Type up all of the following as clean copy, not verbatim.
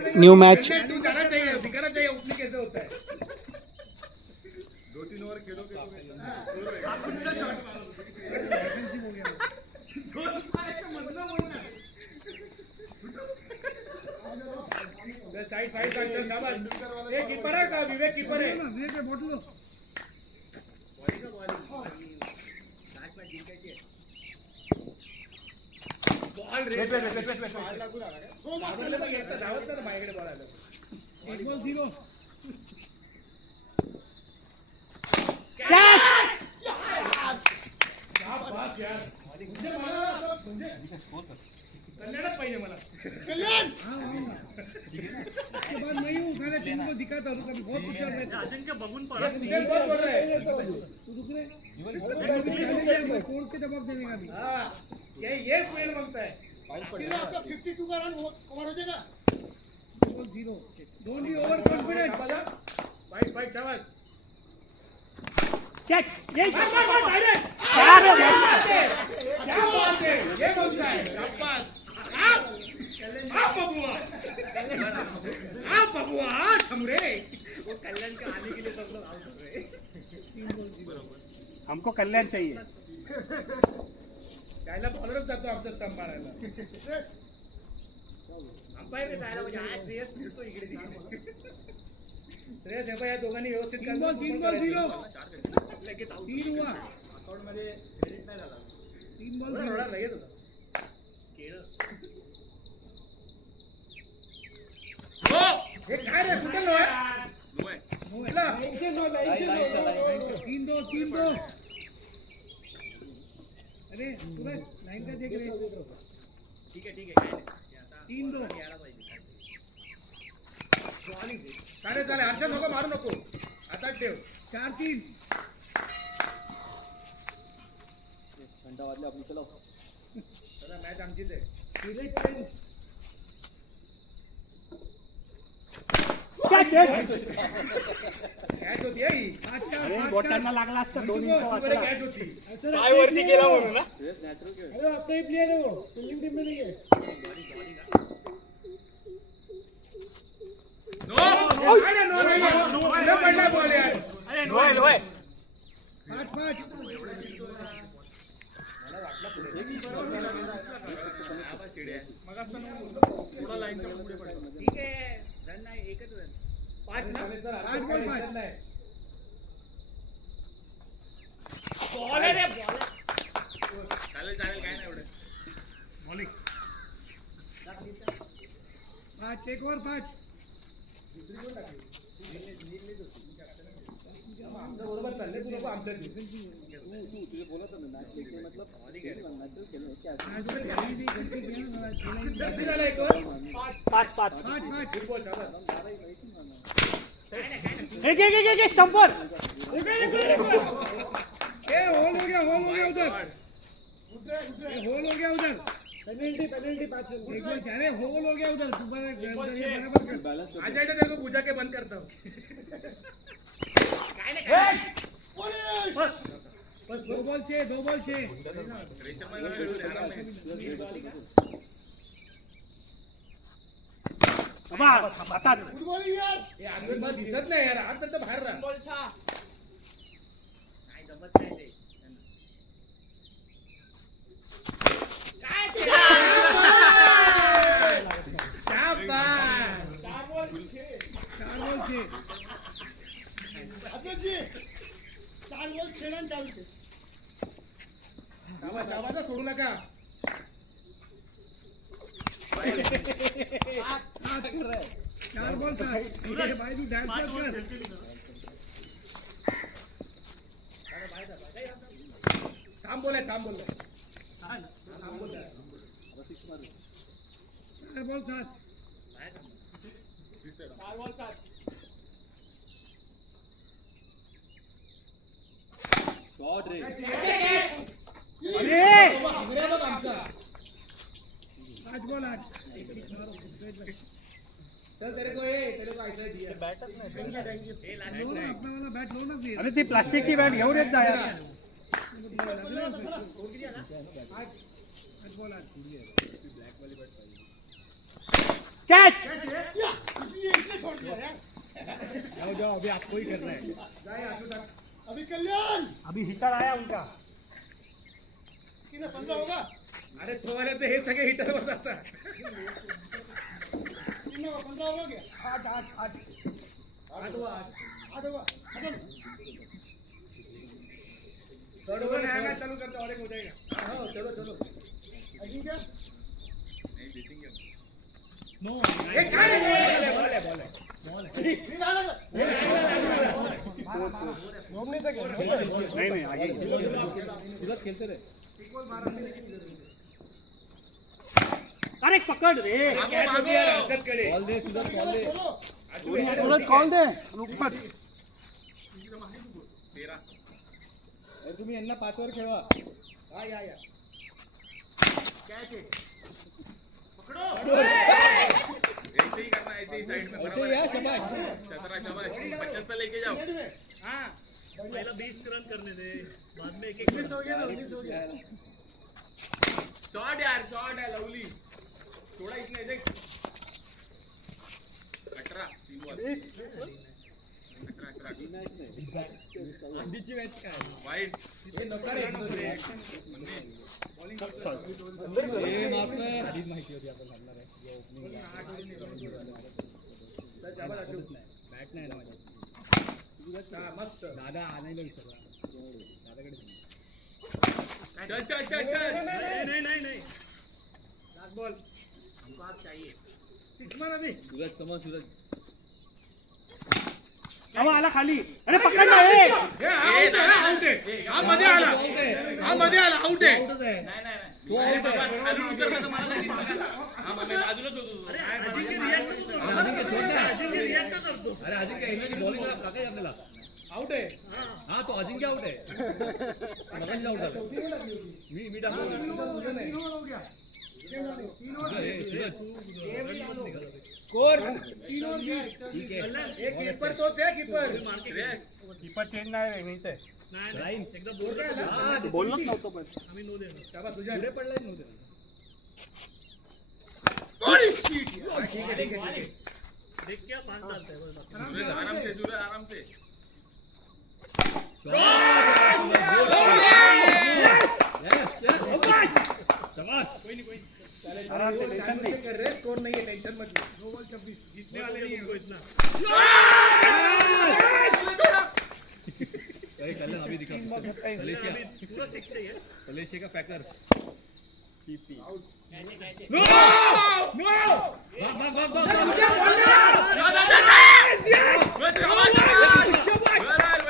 New match. दिखाना चाहिए उतनी कैसे होता है। 2-3 ओवर खेलोगे तो साइड साइड साइड शाबाश। ये कीपर है का विवेक कीपर है। विवेक के बोट लो। बॉलिंग का बॉलिंग लास्ट मैच जिंकायची आहे। बॉल रे बॉल लागून आला का? हो मारले पण एकटा धावत ना बाहेरकडे बॉल आला। 1-0 शाबाश यार। म्हणजे मला म्हणजे कल्याणच पाहिजे मला। कल्याण उसके बाद नहीं हूँ साले तुमको दिखाता हूँ कभी बहुत होशियार रहता है अजिंक्य बघून पळत मुझे बहुत बोल रहा है। तू रुक रे कोड के जवाब देने का भी हां ये स्पीड मांगता है। फिर आपका 52 का रन कवर हो जाएगा। 2-0 don't be over confident fight fight शाबाश। कैच यही क्या बात है ये बोलता है शाबाश। आप बबुआ ठमरे वो कल्याण के आने के लिए सब लोग आउट हो रहे। हमको कल्याण चाहिए। जायला बॉलरच जातो आमचा स्टंप मारायला। अंपायर जायला म्हणजे आज श्रेयस फिरतो इकडे तिकडे। श्रेयस हे या दोघांनी व्यवस्थित 3-0 लगेच आउट 3 हुआ अकाउंट मध्ये क्रेडिट नाही झाला। 3 बॉल थोडा लगेच होता केळ। हे काय रे कुठे लो आहे? लो आहे। 3-2 अरे सूरज लाइन का देख रहे ठीक है काय नाही। 3-2 यायला पाहिजे। चालेल चालेल हर्षद नको मारू नको आता ठेव। 4-3 घंटा वाजले आपण चला। चला मॅच आमचीच आहे। कैच है कॅच होती आहे ही। 5-4 बोटांना लागला असता 2 इंच तुझ्याकडे कॅच होती। पाय वरती केला म्हणून ना। नॅचरल खेळ। अरे आपका ही प्लेयर है वो फील्डिंग टीम में नहीं है अरे नो नो पडला बॉल यार। अरे लोय लोय 5-5 थोडा लाईनच्या पुढे पडला। ठीक आहे रन नाही एकच रन 5 ना 5 बॉल 5 बॉल रे बॉल चालेल चालेल काय नाही एवढं बॉलिंग 5 एक ओवर 5 आमचं बरोबर चाललंय तू नको आमचं तुझे बोला था ना मैच मतलब नॅचरल खेळ है क्या? किती झालं एक ओव्हर 5 5 5 गुड बॉल शाबास। एक स्टंपर। ए होल हो गया उधर ए होल हो गया उधर पेनल्टी 5 एक बॉल क्या रे होल हो गया उधर बराबर कर बैलेंस आ जाएगा तेरे को बुझा के बंद करता हूँ। दो बॉल छे बाबा आता हे अंगण मला दिसत नाही यार आता तर बाहेर राहा। काय जमत नाही ते। शाबास 4 बॉल छे शाबास सोडू नका। 4 बॉल 7 भाई तू डांस कर थांब बोलाय 4 बॉल 7 शॉट रे। अरे बघ आमचा 5 बॉल 8 चल तेरे को ऐसा दिया बैटर नहीं ये लास्ट लो ना अपना वाला बैट लो ना फिर अरे ती प्लास्टिकची बॅट घेऊन येत जा यार। 8 बॉल 8 कैच जाओ जाओ अभी आपको ही करना है अभी कल्याण अभी हिटर आया उनका कितना 15 होगा अरे तुम्हारे तो हे सगळे हिटर वर जातात कितना 15 होगा क्या 8 होगा खत्म थर्ड ओवर आएगा चालू करते और एक हो जाएगा हाँ चलो चलो अजिंक्य ए काय बॉल है फिर आना नहीं आगे इधर खेलते रहे अरे पकड़ रे बॉल दे सुधर बॉल दे सूरज कॉल दे रुक मत अरे तुम्ही यांना 5 वर खेळवा हा या ऐसे ही करना, ऐसे ही साइड में ऐसे ही यार शाबाश शाबाश शाबाश 50 पे लेके जाओ। हां पहला 20 रन करने दे बाद में एक 19 हो गया ना 19 हो गया शॉट यार, शॉट है लवली, थोड़ा इसने देख 18 3 बॉल 18 आधीची मॅच काय वाइड हे नकार आहे हे मारतोय आधीच माहिती होती आपण लागणार आहे ओपनिंग शाबाश अशोक बॅट नाही ना माझ्या मस्त दादा आणायला विसरला दादाकडे चल चल चल चल नहीं लास्ट बॉल हमको आप चाहिए सिक्स मार अभी सूरज कमॉन सूरज हवा आला खाली अरे पकड़ ना रे आउट आहे हा मध्ये आला आउट आहे आउटच आहे नाही नाही नाही तो आउट आहे खाली उतरला तर मला नाही दिसलं का? हा मग मी बाजूलाच होतो अरे अजिंक्य रिएक्ट अरे अजिंक्य सोड ना अजिंक्य रिएक्ट करतो अरे अजिंक्य एनर्जी बॉलिंग टाकाय आपल्याला आउट आहे हा तो अजिंक्य आउट आहे मगाशी आउट झाला मी टाकलो स्कोर ठीक आहे एक कीपर तोच आहे कीपर कीपर चेंज नाही रे मीच आहे राईन एकदा बोर काय बोललोच नव्हतं पण आम्ही नो देणार शाबास तुझ्या पुढे पडलाय नव्हते देख क्या पास डालता है बस आराम से सूरज, आराम से कोई नहीं आराम से टेंशन नहीं कर रहे स्कोर नहीं है टेंशन मत लो 2 बॉल 26 जीतने वाले नहीं है को इतना भाई कल्याण अभी दिखा मलेशिया पूरा 6 चाहिए मलेशिया का पैकर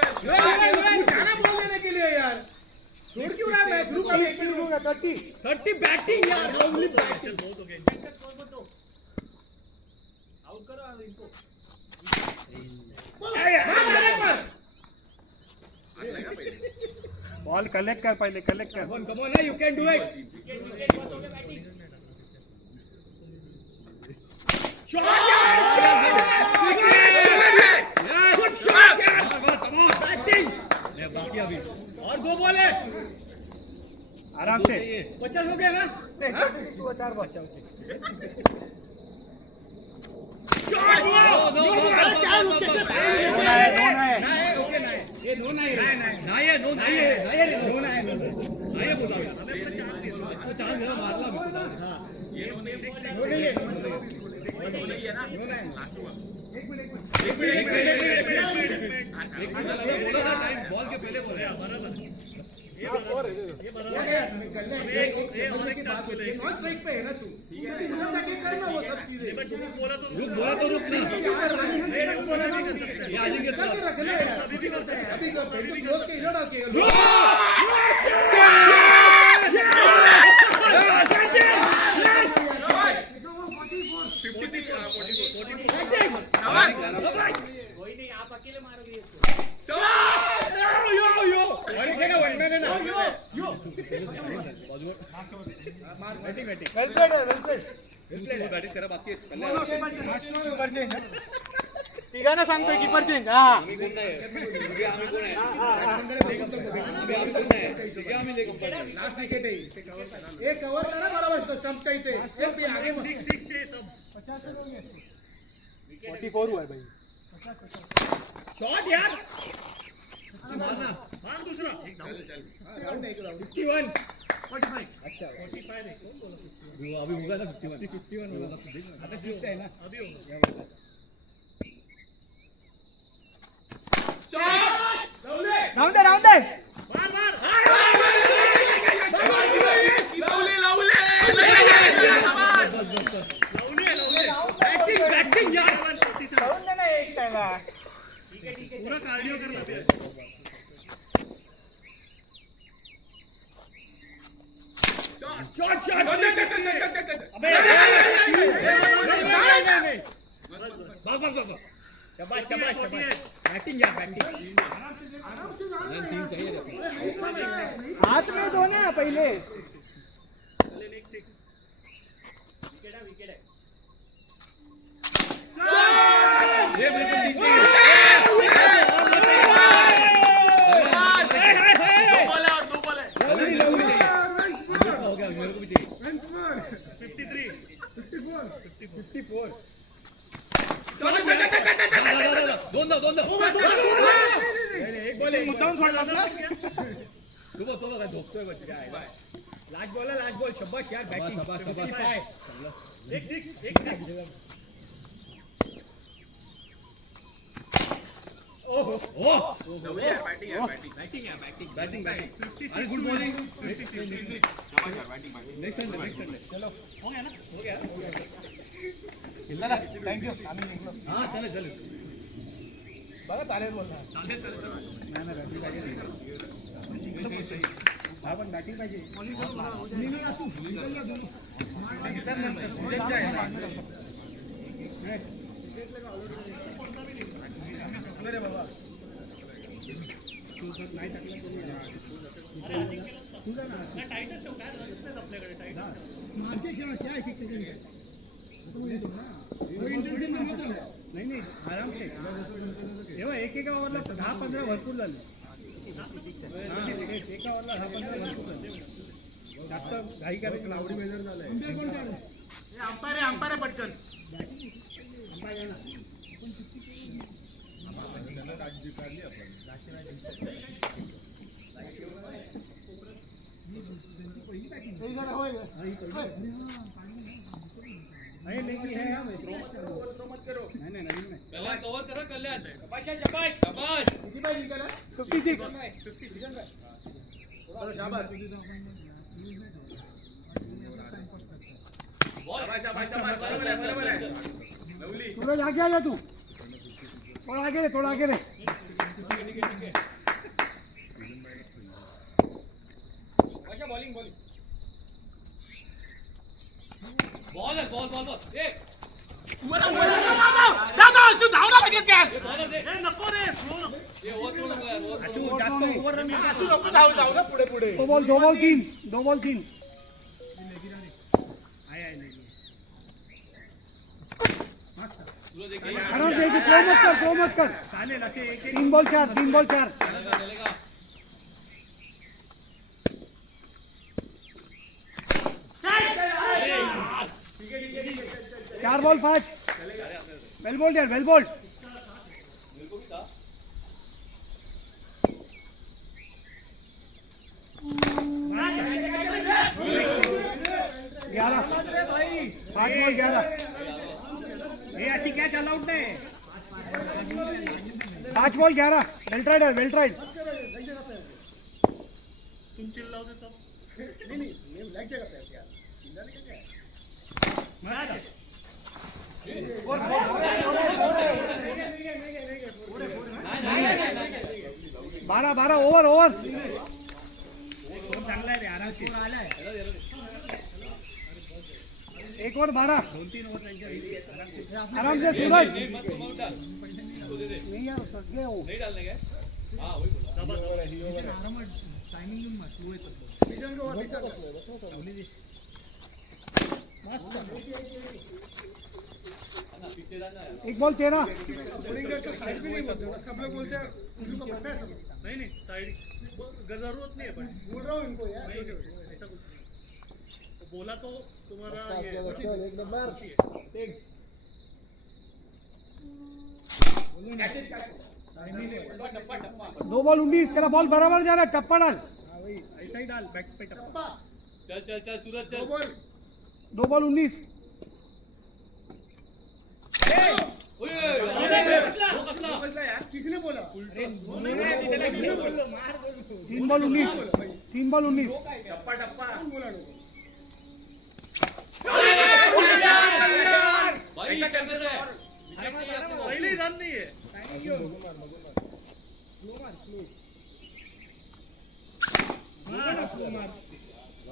जाना बॉल देने के लिए यार छोड़ क्यों रहा है मैच रुक अभी 1 मिनट होगा 30 बैटिंग यार लवली बैटिंग बहुत हो गया आउट करो इनको बॉल कलेक्ट कर पहले कलेक्ट कर come on you can do it बाकी अभी और 2 बॉल है आराम से 50 हो गया ना ये नो नहीं नाही नो नाही आहे नो नाही नाही बोला तो चाल मेरा मारला बॉल के पहले बोले नॉन स्ट्राइक पे है ना तू करना वो सब चीजें बोला तो रुक ना ये अजिंक्य करके रख ले यार अभी भी करते हैं अभी करते हैं तो क्लोज के इधर डाल के कोई नहीं आप अकेले मारोगे बैटिंग करा बाकी तिघांना सांगतोय कीपर चेंज हा आम्ही कोण नाही आम्ही कोण आहे आम्ही लेग अंपायर लास्ट विकेट है ये कवर करा बराबर स्टंप का इथे एक भी आगे 6 6 सब 44 हुआ है भाई. शॉट यार मार ना. मार दूसरा. राउंड एक राउंड 51 अच्छा अभी होगा ना 51. 51 होगा आता 6 आहे ना अभी होगा. राहून दे. मार मार. बॅटिंग यार राहून दे ना एक त्याला. पूरा कार्डियो करना भी है. शॉट बघ शाबाश बॅटिंग या बॅटिंग हाथ में दो ना पहिले. हो गया मेरे को भी चाहिए. 53. 54. दोन दो एक बॉल मुद्दाम सोडला ना. तो काय झोपतोय बघ काय. लास्ट बॉल शाबाश यार बॅटिंग शाबाश. 1 6. ओहो बॅटिंग आणि गुड बॉलिंग. नेक्स्ट चलो हो गया ना. हो गया. चला थँक्यू आम्ही निघलो. हां चालेल. बघा चालेल बोलला. चालेल. हा पण बॅटिंग पाहिजे. अरे बाबा. टाईटच ठेव. काय रन्स आपल्याकडे टाईट. नाही आराम से. तेव्हा एका ओव्हरला 10-15 भरपूर झाले. एका ओव्हरला 10-15 भरपूर झाले. जास्त घाई करायचं लावडी मेजर झालंय. अंपायर पटकन. नहीं लेकिन है यार थ्रो मत करो. नहीं कल्याण कव्हर करा कल्याण. शाबाश किती पाहिजे जिंकायला 56. शाबाश बरोबर आहे थोड़ा आगे आ जा तू. थोड़ा आगे रे. बॉलिंग बॉल ए. नको रे. ये ओव्हर करू नको यार. जास्त ओव्हर रन जाऊ ना पुढे दो बॉल 3. आराम से थ्रो मत कर. चालेल असे एक 3 बॉल 4. चलेगा. 4 बॉल 5. वेल बोल्ड यार, वेल बोल्ड. मेरे को भी था. 11. 5 बॉल 11. हे अशी कॅच अलाउड नाही. 5 बॉल 11. वेल ट्राइड. तुम चिल्लाओ दे तब. बारा ओव्हर. चांगला आहे रे. आराम से. एक ओव्हर 12. 2-3 ओव्हर त्यांच्या. आराम से सूरज. मत उठा. नहीं यार सगळे हो. नहीं डालने का. हां वही बोला. पीछे रहना है. 1 बॉल 13. नहीं साइड जरूरत नहीं है. पण बोल रहा हूँ इनको यार. ऐसा कुछ बोला तो तुम्हारा ये दो बॉल 19 तेरा बॉल बराबर जा रहा है टप्पा डाल हाँ वही ऐसा ही डाल बैक पे टप्पा चल चल चल सूरज चल दो बॉल 19 किसने बोला तीन बॉल 19 टप्पा टप्पा बोला भाई क्या कर रहा है पहले ही रन नहीं है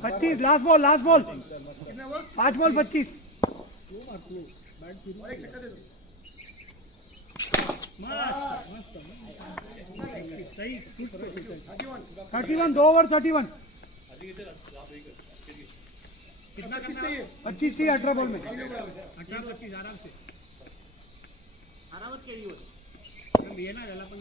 पच्चीस लास्ट बॉल 5 बॉल 25 और एक छक्का दे दो सही 31 2 ओवर 31 कितना 25 चाहिए 25 थी 18 बॉल में 18-25 आराम से आरामात खेळी होत ये ना झाला पण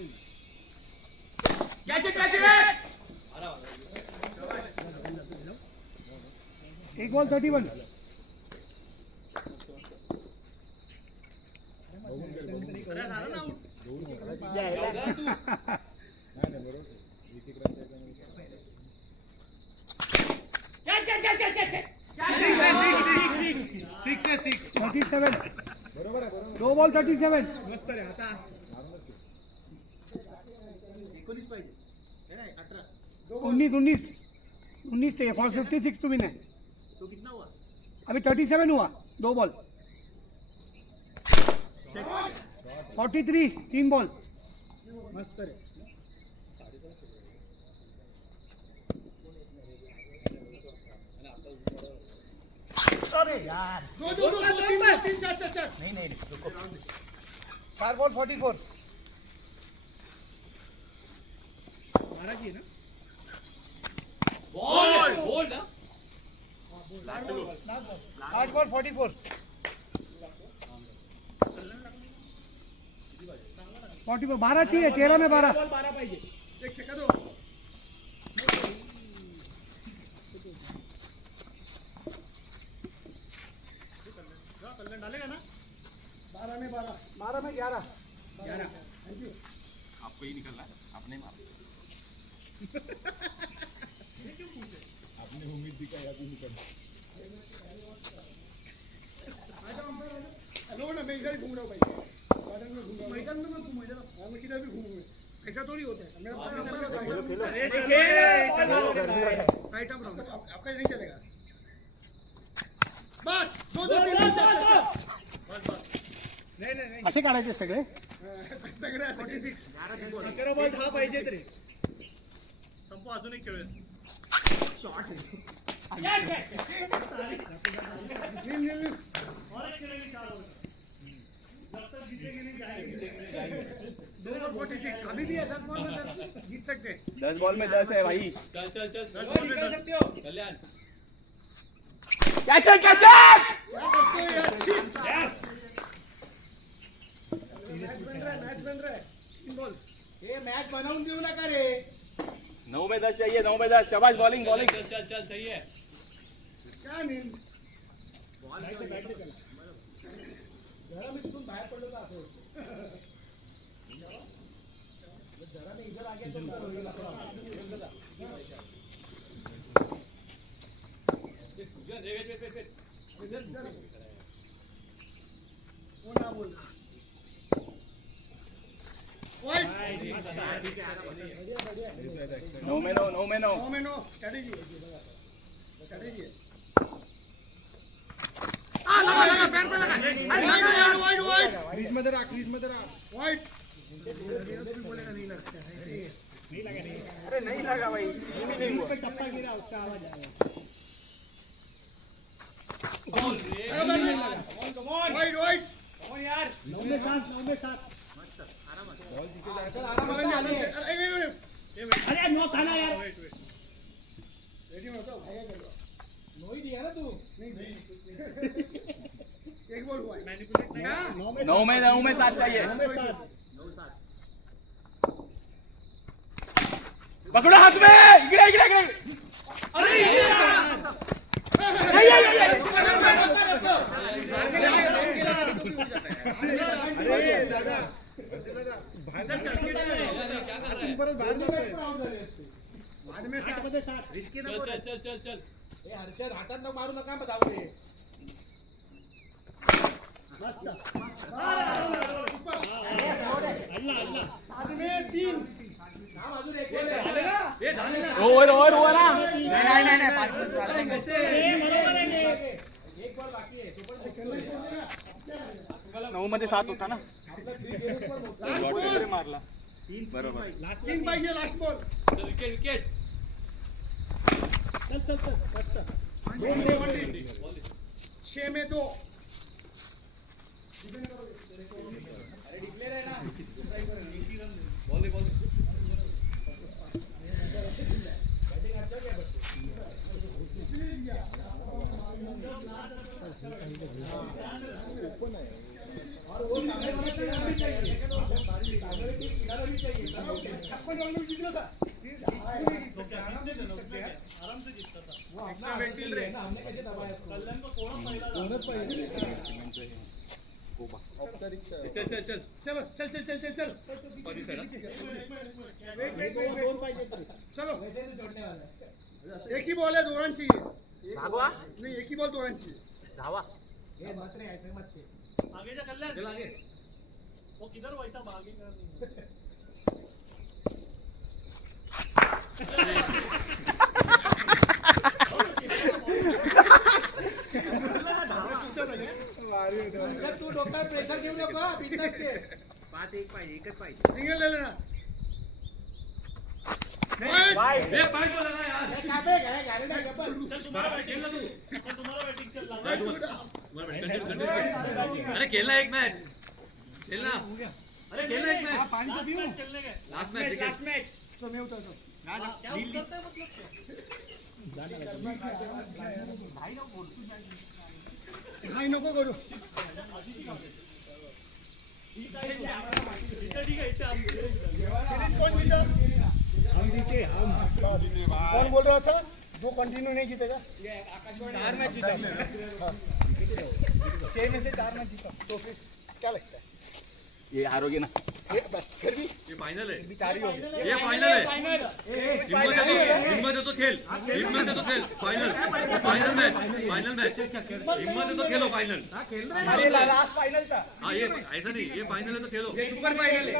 एक बॉल 31 अरे झाला ना आउट सिक्स है 37 दो बॉल 37 मस्त रे आता 19 पाहिजे नाही 18 19 चाहिए फॉर 56 टू विन है तो कितना हुआ अभी 37 हुआ दो बॉल 43 3 बॉल मस्त रे दो तीन चार चार चार नहीं रुको 4 बॉल 44 महाराज जी ना बॉल बॉल ना 8 बॉल 44 12 चाहिए 13 में 12 बॉल 12 पाहिजे एक छक्का दो कल्याण डालेगा ना 12 में 12 12 में 11 11 थैंक यू आपको ही निकलना है आपने मारा आपने उम्मीद दिखाई अभी निकल हेलो ना मैं इधर ही घूम रहा हूँ भाई गार्डन में घूम रहा हूँ मैदान में घूमूँ इधर हाँ मैं किधर भी घूमूँ ऐसा थोड़ी होता है मेरा राइट अप राउंड आपका नहीं चलेगा बस दो तीन चार नहीं असे काढायचे सगळे सगळे 46 11 बॉल 10 पाहिजेत रे संपू अजून एक खेळूया नील और एक खेळेंगे 4 ओवर जब तक जीतेंगे नहीं जाएंगे 246 अभी भी है 10 बॉल में 10 जीत सकते हैं 10 बॉल में 10 है भाई चल चल चल 10 बॉल निकाल सकते हो कल्याण कैचर कैचर क्या करते हो यार शिट यस मैच बन रहा है 3 बॉल हे मॅच बनवून देऊ नका रे 9 में 10 चाहिए 9 में 10 शाबाश बॉलिंग बॉलिंग चल चल चल सही है क्या नील जरा मी तिथून बाहेर पडलो तर असं होतं जरा मी इधर आ गया वो ना बोल वाइट 9 में 9 9 में 9 नो में नो स्ट्रेटजी स्ट्रेटजी है लगा पैर पे लगा वाइट वाइट क्रीज मध्ये राहा वाइट अरे नहीं लगा भाई पे टप्पा गिरा उसका आवाज आया वाइट वाइट कौन यार 9 में 7 अरे 9 था ना यार रेडी में होता भाई कर लो नोई दिया ना तू एक बॉल हुआ है मैनिपुलेट नहीं 9 में 7 चाहिए 9 में 7 पकड़ो हाथ में इकडे इकडे इकडे अरे अरे दादा रिस्की चल नको चल चल चल चल हे हर्षद हातात न मारू नका मग जाऊ दे. थांब, अजून एक ball आहे. झाले ना? ए झाले ना ओव्हर ओव्हर ओव्हर ना नाही 5 मिनिट अरे कसे एक बॉल बाकी आहे. तो पण जिंकतोय. 9 मध्ये 7 होता ना आपला three games वर मोठा. वॉटर मारला बरोबर तीन पाहिजे लास्ट बॉल चल विकेट विकेट छे में दो बॉल दे बॉल चल चल चल चलो चल चल चल चल चल पाणी साईड चलो एक ही बॉल है दोरांची नहीं एक ही बॉल दोरांची हे मत रे, ऐसे मत थे. चल आगे हर्षद, तू डोक्यावर प्रेशर घेऊ नको हा, बिनधास्त खेळ. सिंगल ले लेना ए पाय बोला ना यार हे कापे, घाले, घाले ना, गप्पा. अरे खेलना एक मैच खेलना अरे खेलना एक मैच पानी तो पीऊं लास्ट मैच क्रिकेट तो मैं उतरता हूं घाई नको करू सीरीज कौन जीता हम जीते हम कौन बोल रहा था जो कंटिन्यू नहीं जीतेगा 4 मैच जीता 6 में से 4 मैच जीता तो फिर क्या लगता है ये हारोगे ना ये बस फिर भी ये फाइनल है चार ही हो गए ये फाइनल है हिम्मत है तो खेल हिम्मत है तो खेल फाइनल मैच हिम्मत है तो खेलो फाइनल अरे लास्ट फाइनल था हाँ ये ऐसा नहीं ये फाइनल है तो खेलो सुपर फाइनल है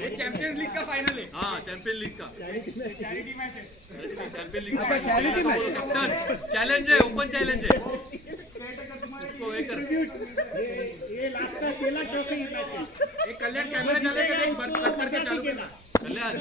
ये चैंपियंस लीग का फाइनल है हाँ चैंपियन लीग का चैरिटी मैच है चैंपियन लीग का कैप्टन चैलेंज है ओपन चैलेंज है उसको ये कर एक कल्याण कॅमेरा चालू आहे का? एक बंद करके चालू केला. कल्याण